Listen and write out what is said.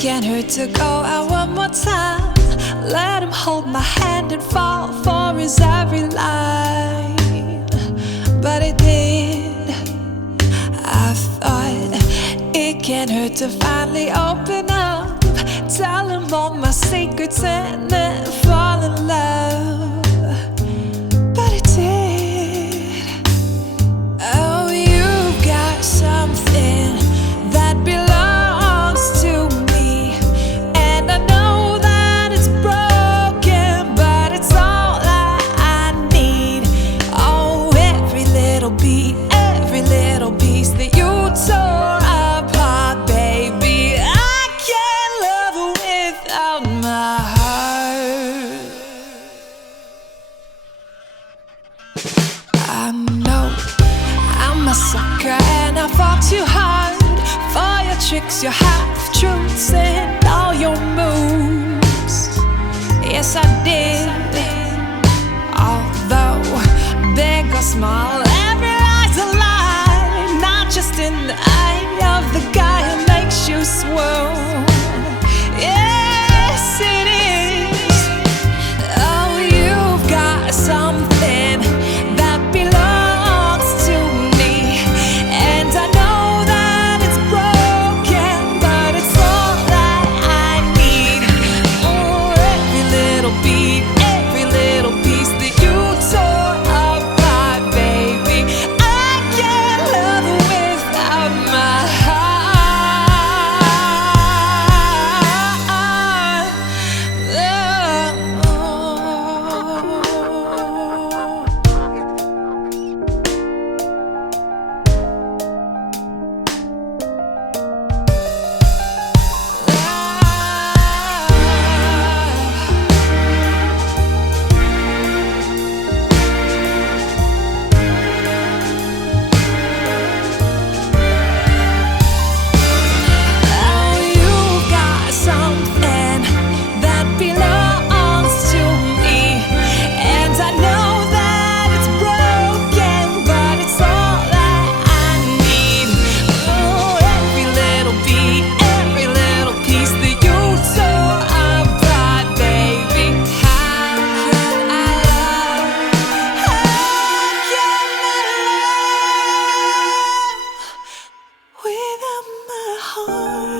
can't hurt to go out one more time. Let him hold my hand and fall for his every line. But it did. I thought it can't hurt to finally open up, tell him all my secrets and then fall in love. But it did. Oh, you've got something that belongs to me, and I know that it's broken, but it's all that I need. Oh, every little beat, every little piece that you tore apart, baby. I can't love without my heart. I know I'm a sucker and I fought too hard for your tricks, your half-truths and all your moves. Yes, I did. Although big or small, every lie's a lie, not just in the eye of the guy who makes you swoon. Yes, it is. Oh, you've got something that belongs to me, and I know that it's broken, but it's all that I need. Oh, every little beat, every little piece that you tore apart, baby. I can't love without my heart. Oh, you've got something that belongs to me, and I know that it's broken, but it's all that I need. Oh, every little beat, every little piece that you tore apart, baby. How can I love? How can I love without my heart?